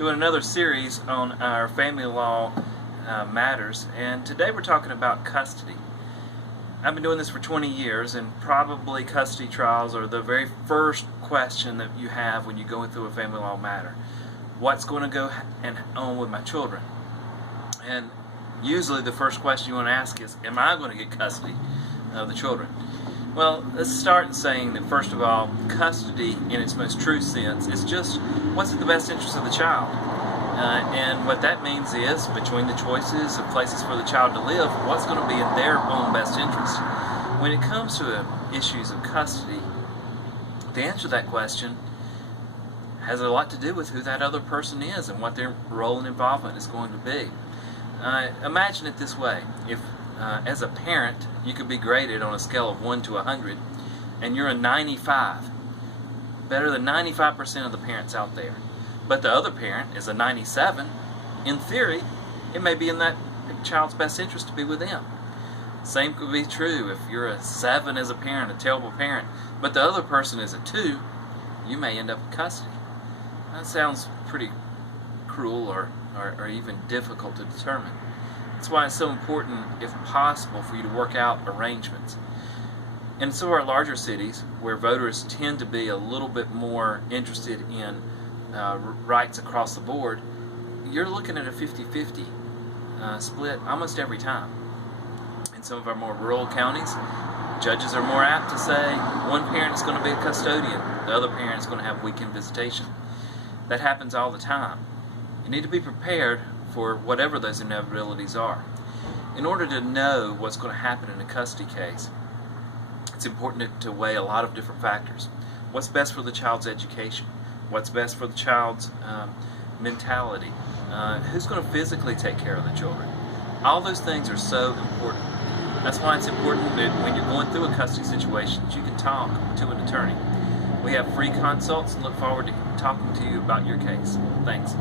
doing another series on our family law matters, and today we're talking about custody. I've been doing this for 20 years, and probably custody trials are the very first question that you have when you're going through a family law matter. What's going to go on with my children? And usually the first question you want to ask is, am I going to get custody of the children? Well, let's start in saying that, first of all, custody in its most true sense is just what's in the best interest of the child. And what that means is, between the choices of places for the child to live, what's going to be in their own best interest. When it comes to issues of custody, the answer to that question has a lot to do with who that other person is and what their role and involvement is going to be. Imagine it this way. If as a parent, you could be graded on a scale of 1 to 100, and you're a 95, better than 95% of the parents out there. But the other parent is a 97. In theory, it may be in that child's best interest to be with them. Same could be true if you're a 7 as a parent, a terrible parent, but the other person is a 2, you may end up in custody. That sounds pretty cruel or even difficult to determine. That's why it's so important, if possible, for you to work out arrangements. In some of our larger cities, where voters tend to be a little bit more interested in rights across the board, you're looking at a 50-50 split almost every time. In some of our more rural counties, judges are more apt to say one parent is going to be a custodian, the other parent is going to have weekend visitation. That happens all the time. You need to be prepared for whatever those inevitabilities are. In order to know what's going to happen in a custody case, it's important to weigh a lot of different factors. What's best for the child's education? What's best for the child's mentality? Who's going to physically take care of the children? All those things are so important. That's why it's important that when you're going through a custody situation, that you can talk to an attorney. We have free consults and look forward to talking to you about your case. Thanks.